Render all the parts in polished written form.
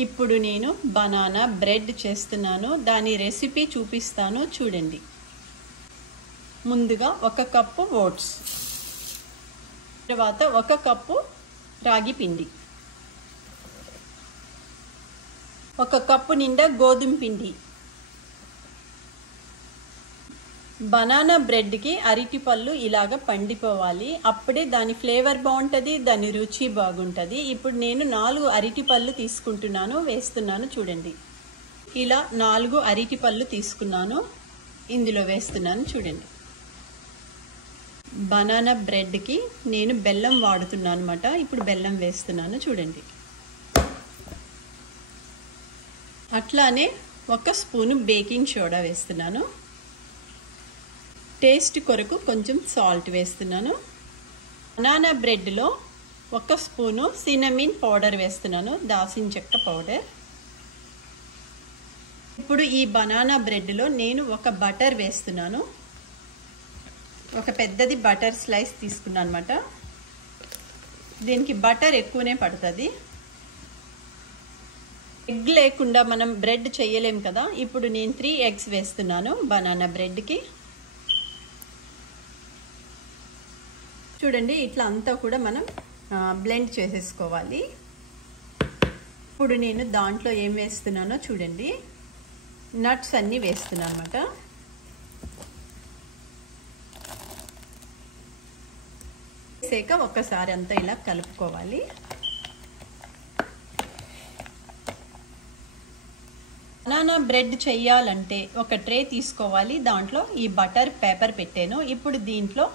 ఇప్పుడు నేను banana bread చేస్తున్నాను. దాని రెసిపీ చూపిస్తాను చూడండి. ముందుగా 1 కప్పు ఓట్స్, తర్వాత 1 కప్పు రాగి పిండి, 1 కప్పు నిండా గోధుమ పిండి. బనానా బ్రెడ్కి అరటిపళ్ళు ఇలాగ పండిపోవాలి, అప్పుడే దాని ఫ్లేవర్ బాగుంటుంది, దాని రుచి బాగుంటుంది. ఇప్పుడు నేను 4 అరటిపళ్ళు తీసుకుంటున్నాను, వేస్తున్నాను చూడండి. ఇలా 4 అరటిపళ్ళు తీసుకున్నాను, ఇందులో వేస్తున్నాను చూడండి. బనానా బ్రెడ్కి నేను బెల్లం వాడుతున్నాను అన్నమాట. ఇప్పుడు బెల్లం వేస్తున్నాను చూడండి. అట్లానే 1 స్పూను బేకింగ్ సోడా వేస్తున్నాను. టేస్ట్ కొరకు కొంచెం సాల్ట్ వేస్తున్నాను. బనానా బ్రెడ్లో 1 స్పూను సినమిన్ పౌడర్ వేస్తున్నాను, దాల్చిన చెక్క పౌడర్. ఇప్పుడు ఈ బనానా బ్రెడ్లో నేను 1 బటర్ వేస్తున్నాను. 1 పెద్దది బటర్ స్లైస్ తీసుకున్నాను అన్నమాట. దీనికి బటర్ ఎక్కువనే పడుతుంది. ఎగ్ లేకుండా మనం బ్రెడ్ చేయలేం కదా. ఇప్పుడు నేను 3 ఎగ్స్ వేస్తున్నాను బనానా బ్రెడ్కి. చూడండి, ఇట్లా అంతా కూడా మనం బ్లెండ్ చేసేసుకోవాలి. ఇప్పుడు నేను దాంట్లో ఏం వేస్తున్నానో చూడండి. నట్స్ అన్నీ వేస్తున్నాను అన్నమాట. వేసాక ఒక్కసారి అంతా ఇలా కలుపుకోవాలి. బనానా బ్రెడ్ చేయాలంటే 1 ట్రే తీసుకోవాలి. దాంట్లో ఈ బటర్ పేపర్ పెట్టాను. ఇప్పుడు దీంట్లో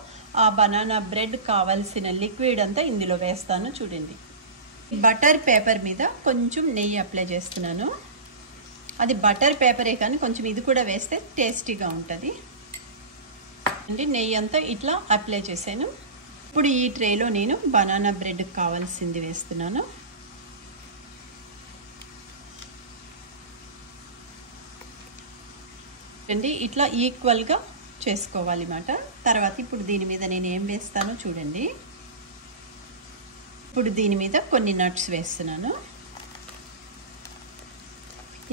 ఆ బనానా బ్రెడ్ కావాల్సిన లిక్విడ్ అంతా ఇందులో వేస్తాను చూడండి. బటర్ పేపర్ మీద కొంచెం నెయ్యి అప్లై చేస్తున్నాను. అది బటర్ పేపరే కానీ కొంచెం ఇది కూడా వేస్తే టేస్టీగా ఉంటుంది. నెయ్యి అంతా ఇట్లా అప్లై చేశాను. ఇప్పుడు ఈ ట్రేలో నేను బనానా బ్రెడ్ కావాల్సింది వేస్తున్నాను. ఇట్లా ఈక్వల్గా చేసుకోవాలి అన్నమాట. తర్వాత ఇప్పుడు దీని మీద నేను ఏం వేస్తానో చూడండి. ఇప్పుడు దీని మీద కొన్ని నట్స్ వేస్తున్నాను.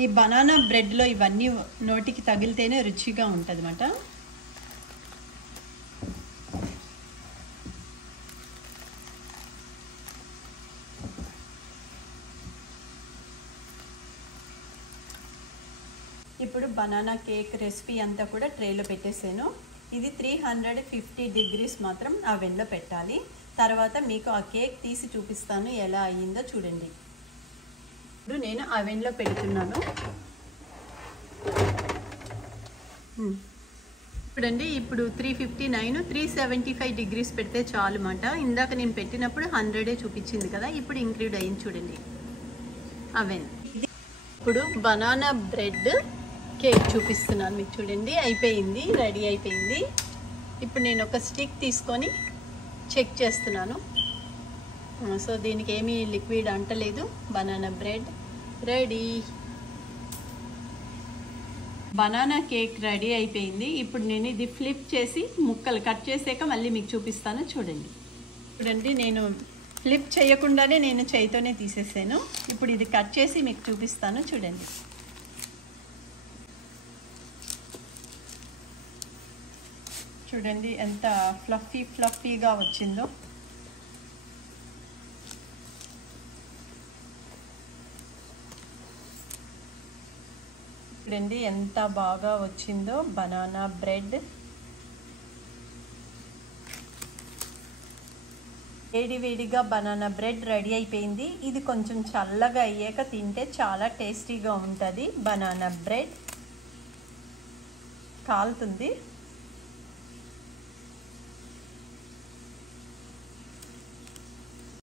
ఈ బనానా బ్రెడ్లో ఇవన్నీ నోటికి తగిలితేనే రుచిగా ఉంటుంది అన్నమాట. ఇప్పుడు బనానా కేక్ రెసిపీ అంతా కూడా ట్రేలో పెట్టేసాను. ఇది 350 డిగ్రీస్ మాత్రం అవెన్లో పెట్టాలి. తర్వాత మీకు ఆ కేక్ తీసి చూపిస్తాను ఎలా అయ్యిందో చూడండి. ఇప్పుడు నేను అవెన్లో పెడుతున్నాను. చూడండి, ఇప్పుడు 359 375 డిగ్రీస్ పెడితే చాలు అన్నమాట. ఇందాక నేను పెట్టినప్పుడు 100 చూపించింది కదా, ఇప్పుడు ఇంక్లూడ్ అయ్యింది చూడండి అవెన్. ఇప్పుడు బనానా బ్రెడ్ కేక్ చూపిస్తున్నాను మీకు చూడండి. అయిపోయింది, రెడీ అయిపోయింది. ఇప్పుడు నేను 1 స్టిక్ తీసుకొని చెక్ చేస్తున్నాను. సో దీనికి ఏమీ లిక్విడ్ అంటలేదు. Banana bread ready. Banana cake ready అయిపోయింది. ఇప్పుడు నేను ఇది ఫ్లిప్ చేసి ముక్కలు కట్ చేసాక మళ్ళీ మీకు చూపిస్తాను చూడండి. చూడండి, నేను ఫ్లిప్ చేయకుండానే నేను చేయితోనే తీసేసాను. ఇప్పుడు ఇది కట్ చేసి మీకు చూపిస్తాను చూడండి. చూడండి ఎంత ఫ్లఫీగా వచ్చిందో. చూడండి ఎంత బాగా వచ్చిందో బనానా బ్రెడ్. వేడివేడిగా బనానా బ్రెడ్ రెడీ అయిపోయింది. ఇది కొంచెం చల్లగా అయ్యాక తింటే చాలా టేస్టీగా ఉంటుంది. బనానా బ్రెడ్ కాలుతుంది.